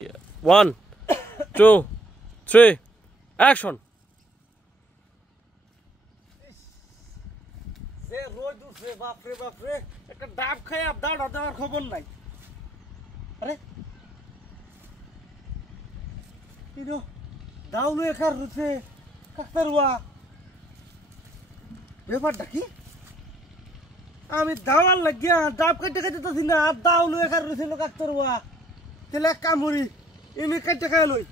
1, 2, 3, action! যে রোদ উঠছে বাপরে বাপরে একটা ডাব খাই দাঁড়া দেওয়ার খবর নাই। আরে ইনো দাউলো একার রুছে কাকতারুয়া ব্যাপারটা কি? আমি দাওয়ার লাগিয়া ডাব কাটতে খাইতে তো না আর দাউলো একার রুছে কাকতারুয়া তেলে এক কামড়ি এমনি কাটতে খাই লই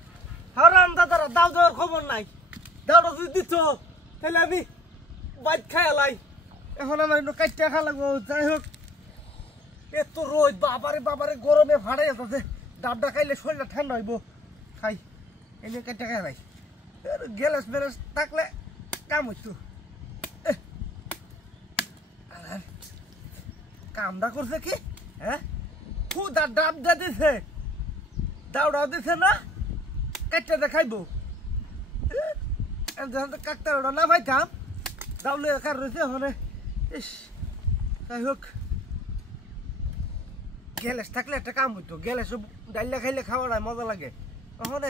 হারাম দাদারা দাও দেওয়ার খবর নাই। দাওটা যদি দিত তাহলে আমি বাইক খাই লাই। এখন আমার একটু কাটতে খা লাগবো। যাই হোক এত রোদ বাবারে বাবারে গরমে ফাড়ে যাচ্ছে। ডাবটা খাইলে শরীরটা ঠান্ডা হইব। খাই এনে কাটতে খাই লাই গ্যাস মেরেস থাকলে কাম হইতো। কামটা করছে কি? হ্যাঁ খুদা ডাব দা দিছে দাওড়াও দিছে না কাটতে দেখাইব। কাকতার ওটা না ভাইতাম দাউলে একার রয়েছে ওখানে। ইস যাই হোক গ্যাস থাকলে একটা কাম হইতো। গ্যাস ডাইলা খাইলে খাওয়াটা মজা লাগে। ওখানে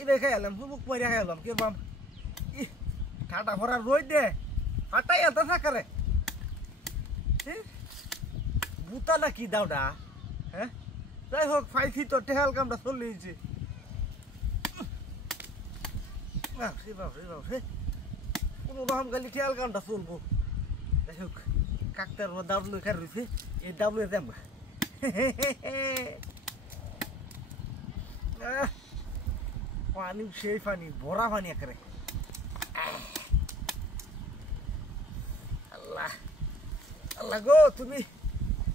এটাই খাই এলাম মুখ মারি খাই এলাম কিরম ঠান্ডা ভরা রোদ দে হাঁটাই এত থাকারে বুতা নাকি দাওডা। হ্যাঁ যাই হোক ফাইছি তো টেহাল কামটা চলিয়েছে। কোনো রকম খালি টেহাল কামটা চলবো। যাই হোক কাকতার দাবলু এখানে রয়েছে এই দাবলু যাম পানি সেই পানি ভরা পানি একেবারে। আল্লাহ আল্লাহ গো তুমি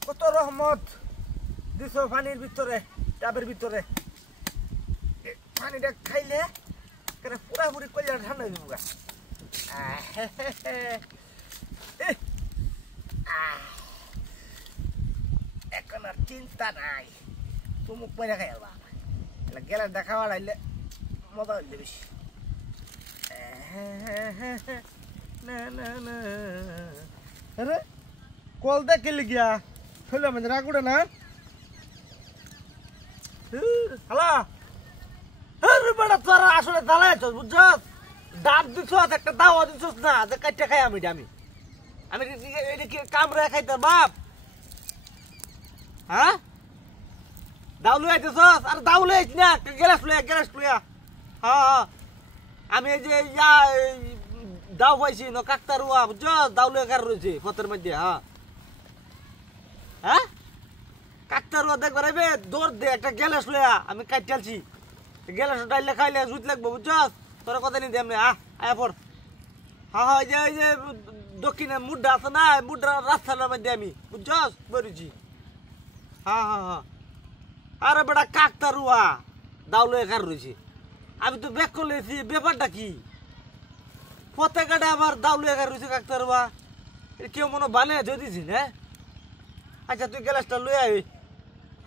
কত রহমত দিছো পানির ভিতরে ডাবের ভিতরে। পানিটা খাইলে পুরাপুরি কলিয়া ঠান্ডা হয়ে যাবো। এখন আর চিন্তা নাই তুমুক পয়সা খাই আলবা গেলে দেখা বাড়াইলে মজা হইলে বেশি। আরে কল দেখে গিয়া হইলো মানে রাগুড়ে না হ্যালো বেটা তোরা আসলে দাঁড়াইছ বুঝছ ডাব দিছ একটা দাওয়া দিছ না যে কাটটা খাই আমি আমি আমি কামড়ে খাইতে বাপ। হ্যাঁ দাও লুই আইতেছ আর দাও লুই আইছ না গ্যাস লুয়া। হ্যাঁ আমি এই যে দাও পাইছি ন কাকতারুয়া বুঝছ দাও লুই কার রয়েছে পথের মধ্যে। হ্যাঁ হ্যাঁ কাকতারুয়া দেখ বেড়াইবে দৌড় দে একটা গ্যাস লইয়া আমি কাট চালছি। গ্যাস ডাইলে খাইলে জুত লাগবো বুঝছ তোর কথা নিয়ে দেমনি আয়া পর। হ্যাঁ হ্যাঁ এই যে দক্ষিণে মুড্ডা আছে না মুড্ডা রাস্তার মধ্যে আমি বুঝছ বেরোছি। হ্যাঁ হ্যাঁ হ্যাঁ আরে বেটা কাকতারুয়া দাউলো একার রয়েছে আমি তো ব্যাক করলেছি ব্যাপারটা কি? পথে কাটে আবার দাউলো একার রয়েছে কাকতারুয়া কেউ মনে বানে দিছি হ্যাঁ। আচ্ছা তুই গ্যাসটা লই আই।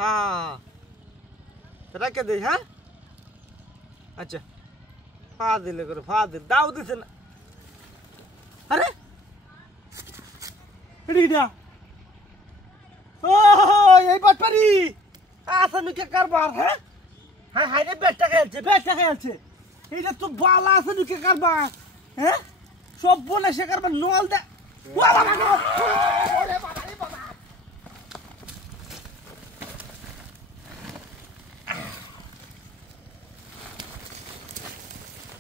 হ্যাঁ রাখে দে। হ্যাঁ আচ্ছা ফা দিলে করে ফা দিল দাও দিছে না। আরে রিডা ও এই বাটপারি আসামি কে কারবার। হ্যাঁ হ্যাঁ হ্যাঁ রে বেটা খেলছে এইটা তো বালা আছে কে কারবার। হ্যাঁ সব বলে সে কারবার নল দে।